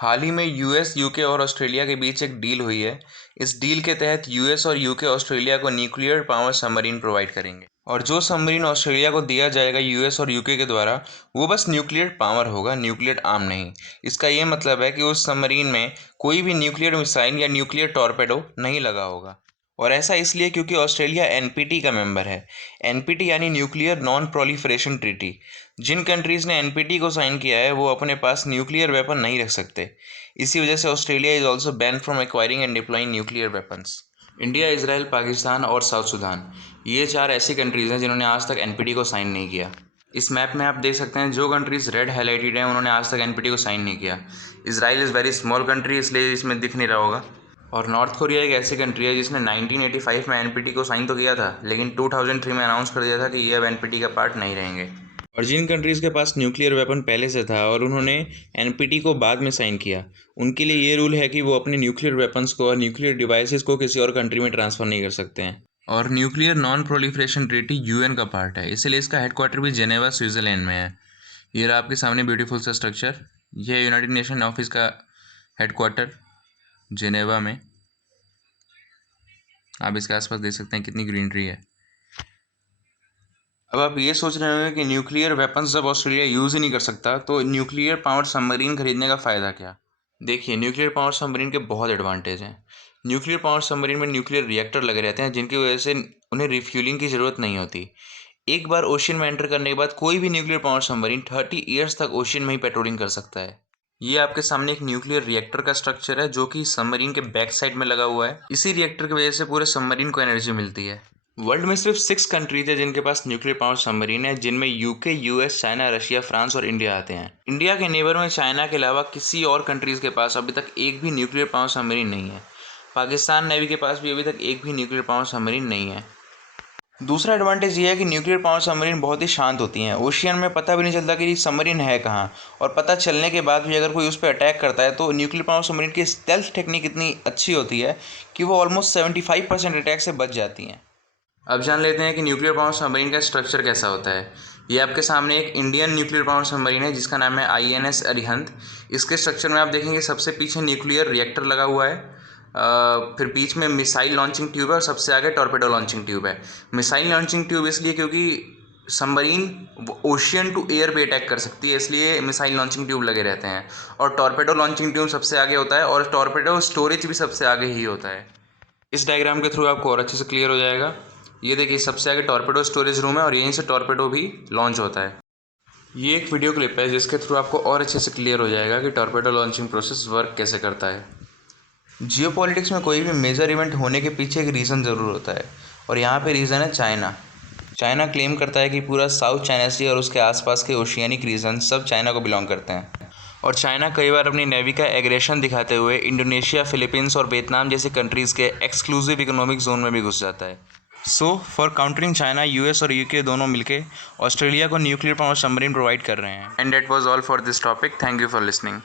हाल ही में US, UK और Australia के बीच एक डील हुई है। इस डील के तहत यूएस और यूके ऑस्ट्रेलिया को न्यूक्लियर पावर सबमरीन प्रोवाइड करेंगे और जो सबमरीन ऑस्ट्रेलिया को दिया जाएगा यूएस और यूके के द्वारा, वो बस न्यूक्लियर पावर होगा, न्यूक्लियर आर्म नहीं। इसका ये मतलब है कि उस सबमरीन में कोई भी न्यूक्लियर मिसाइल या न्यूक्लियर टॉर्पेडो नहीं लगा होगा। और ऐसा इसलिए क्योंकि ऑस्ट्रेलिया एनपीटी का मेंबर है। एनपीटी यानी न्यूक्लियर नॉन प्रोलिफरेशन ट्रीटी। जिन कंट्रीज़ ने एनपीटी को साइन किया है वो अपने पास न्यूक्लियर वेपन नहीं रख सकते। इसी वजह से Australia is also ban from acquiring and deploying nuclear weapons. India, Israel, Pakistan और साउथ सुडान, ये 4 ऐसी कंट्रीज़ हैं जिन्होंने आज तक एनपीटी को साइन नहीं किया। इस मैप में आप देख सकते हैं जो कंट्रीज़ रेड हाईलाइटेड हैं उन्होंने आज तक एनपीटी को साइन नहीं किया। Israel is very small country, इसलिए इसमें दिख नहीं रहा होगा। और नॉर्थ कोरिया एक ऐसी कंट्री है जिसने 1985 में एनपीटी को साइन तो किया था, लेकिन 2003 में अनाउंस कर दिया था कि ये अब एनपीटी का पार्ट नहीं रहेंगे। और जिन कंट्रीज़ के पास न्यूक्लियर वेपन पहले से था और उन्होंने एनपीटी को बाद में साइन किया, उनके लिए ये रूल है कि वो अपने न्यूक्लियर वेपन्स को और न्यूक्लियर डिवाइसेस को किसी और कंट्री में ट्रांसफ़र नहीं कर सकते हैं। और nuclear non proliferation treaty UN का पार्ट है, इसलिए इसका हेडक्वार्टर भी जेनेवा, स्विट्ज़रलैंड में है। ये रहा आपके सामने ब्यूटीफुल सा स्ट्रक्चर। यह है यूनाइटेड नेशन ऑफिस का हेडक्वार्टर जेनेवा में। आप इसके आसपास देख सकते हैं कितनी ग्रीनरी है। अब आप ये सोच रहे होंगे कि न्यूक्लियर वेपन्स जब ऑस्ट्रेलिया यूज़ ही नहीं कर सकता तो न्यूक्लियर पावर सबमरीन खरीदने का फ़ायदा क्या। देखिए, न्यूक्लियर पावर सबमरीन के बहुत एडवांटेज हैं। न्यूक्लियर पावर सबमरीन में न्यूक्लियर रिएक्टर लगे रहते हैं जिनकी वजह से उन्हें रिफ्यूलिंग की ज़रूरत नहीं होती। एक बार ओशन में एंटर करने के बाद कोई भी न्यूक्लियर पावर सबमरीन 30 ईयर्स तक ओशन में ही पेट्रोलिंग कर सकता है। ये आपके सामने एक न्यूक्लियर रिएक्टर का स्ट्रक्चर है जो कि सबमरीन के बैक साइड में लगा हुआ है। इसी रिएक्टर की वजह से पूरे सबमरीन को एनर्जी मिलती है। वर्ल्ड में सिर्फ 6 कंट्रीज है जिनके पास न्यूक्लियर पावर सबमरीन है, जिनमें UK, US, China, Russia, France और इंडिया आते हैं। इंडिया के नेबर में चाइना के अलावा किसी और कंट्रीज़ के पास अभी तक एक भी न्यूक्लियर पावर सबमरीन नहीं है। पाकिस्तान नेवी के पास भी अभी तक एक भी न्यूक्लियर पावर सबमरीन नहीं है। दूसरा एडवांटेज ये है कि न्यूक्लियर पावर सबमरीन बहुत ही शांत होती हैं। ओशियन में पता भी नहीं चलता कि सबमरीन है कहाँ, और पता चलने के बाद भी अगर कोई उस पर अटैक करता है तो न्यूक्लियर पावर सबमरीन की स्टेल्थ टेक्निक इतनी अच्छी होती है कि वो ऑलमोस्ट 75% अटैक से बच जाती हैं। अब जान लेते हैं कि न्यूक्लियर पावर सबमरीन का स्ट्रक्चर कैसा होता है। ये आपके सामने एक इंडियन न्यूक्लियर पावर सबमरीन है जिसका नाम है INS अरिहंत। इसके स्ट्रक्चर में आप देखेंगे सबसे पीछे न्यूक्लियर रिएक्टर लगा हुआ है, फिर बीच में मिसाइल लॉन्चिंग ट्यूब है और सबसे आगे टॉर्पेडो लॉन्चिंग ट्यूब है। मिसाइल लॉन्चिंग ट्यूब इसलिए क्योंकि सबमरीन ओशियन टू एयर पे अटैक कर सकती है, इसलिए मिसाइल लॉन्चिंग ट्यूब लगे रहते हैं। और टॉर्पेडो लॉन्चिंग ट्यूब सबसे आगे होता है और टॉर्पेडो स्टोरेज भी सबसे आगे ही होता है। इस डायग्राम के थ्रू आपको और अच्छे से क्लियर हो जाएगा। ये देखिए, सबसे आगे टॉर्पेडो स्टोरेज रूम है और यहीं से टॉर्पेडो भी लॉन्च होता है। ये एक वीडियो क्लिप है जिसके थ्रू आपको और अच्छे से क्लियर हो जाएगा कि टॉर्पेडो लॉन्चिंग प्रोसेस वर्क कैसे करता है। जियोपॉलिटिक्स में कोई भी मेजर इवेंट होने के पीछे एक रीज़न ज़रूर होता है, और यहाँ पे रीज़न है चाइना। चाइना क्लेम करता है कि पूरा साउथ चाइना सी और उसके आसपास के ओशियानिक रीजन सब चाइना को बिलोंग करते हैं। और चाइना कई बार अपनी नेवी का एग्रेशन दिखाते हुए इंडोनेशिया, फिलीपींस और वियतनाम जैसी कंट्रीज़ के एक्सक्लूसिव इकोनॉमिक जोन में भी घुस जाता है। So for countering China, US और यूके दोनों मिलके ऑस्ट्रेलिया को न्यूक्लियर पावर सबमरीन प्रोवाइड कर रहे हैं। And that was all for this topic. Thank you for listening.